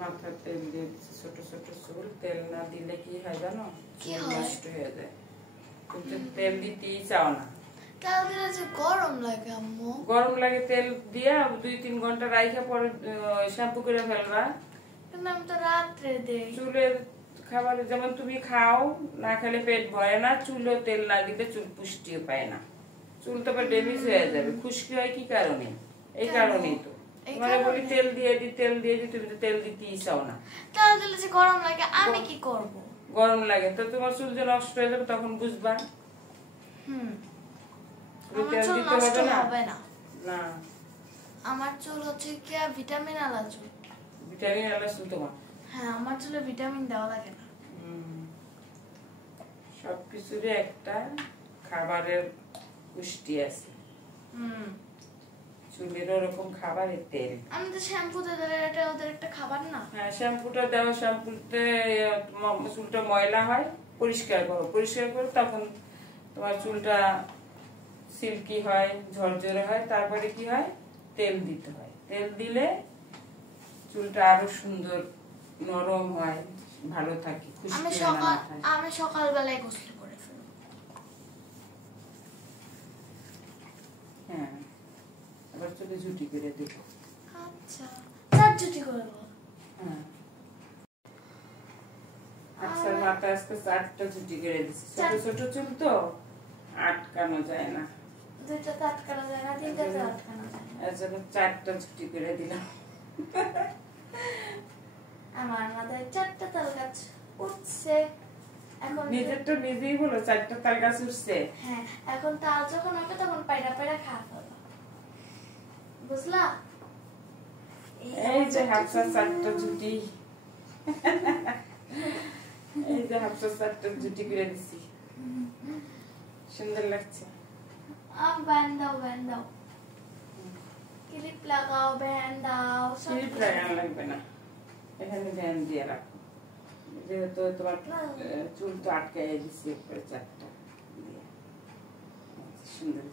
মাথা তেল দিয়ে ছোট ছোট চুল, তেল না দিলে কি হয় জানো? নষ্ট হয়ে যায়। তুমি তেল দিতেই চাও না। গরম লাগে আম্মু। গরম লাগে, তেল দিয়া 2-3 ঘন্টা রাইখা পরে শ্যাম্পু করে ফেলবা। কিন্তু আমি তো রাত্রে দেই। চুলের খাবার যেমন তুমি খাও, না খেলে পেট ভরে না, চুলও তেল না দিলে চুল পুষ্টিও পায় না। চুল তো আবার ড্যামেজ হয়ে যাবে। খুশকি হয় কি কারণে? এই কারণেই তো মানে বলি তেল দিয়ে দি, তেল দিয়ে দি, তুমি তো তেল দিতেই চাও না। তাহলে যে গরম লাগে আমি কি করব? গরম লাগে তো তোমার চুল যে নষ্ট হয়ে যাবে তখন বুঝবা। আমার চুল নষ্ট হবে না। না, আমার চুল হচ্ছে কি ভিটামিন আলা চুল। ভিটামিন আলা চুল তোমার? হ্যাঁ, আমার চুলে ভিটামিন দেওয়া লাগে না। সবকিছুরই একটা খাবারের পুষ্টি আছে। চুলের ওরকম খাবারের তেল। আমি তো শ্যাম্পুতে দিলে এটা ওদের একটা খাবার না? হ্যাঁ, শ্যাম্পুটা দেওয়া, শ্যাম্পুতে চুলটা ময়লা হয়, পরিষ্কার করো, পরিষ্কার করে তখন তোমার চুলটা সিল্কি হয়, ঝরঝরে হয়। তারপরে কি হয়? তেল দিতে হয়। তেল দিলে চুলটা আরো সুন্দর নরম হয়, ভালো থাকে। আমি সকালবেলায় গোসল করে ফেলব। হ্যাঁ, আবার চুলে ঝুটি করে দেব। আচ্ছা, 4 ঝুটি করব। হ্যাঁ, আচ্ছা, মাথা আজকে 4টা ঝুটি করে দিছি। ছোট ছোট চুল তো আটকানো যায় না। 2টা তো আটকানো যায় না, 3টা তো আটকানো যায় না। এজন্য 4টা ঝুটি করে দিলাম। আমার মাথায় 4টা তাল গাছ উঠছে। এখন নিজেরটা নিজেই বলো 4টা তাল গাছ উঠছে। হ্যাঁ, এখন তাল যখন হবে তখন পায়রা পায়রা খা ফেলো, বুঝলা? এই যে হাফসা 4টা ঝুটি, এই যে হাফসা 4টা ঝুটি করে দিছি। সুন্দর লাগছে। ব্যান্ড দাও, ক্লিপ লাগাও, ব্যান্ড দাও। ক্লিপ লাগানো লাগবে না, এখানে ব্যান্ড দিয়ে রাখো। যেহেতু তোমার চুল তো আটকাই দিছি উপরে 4টা দিয়ে। সুন্দর।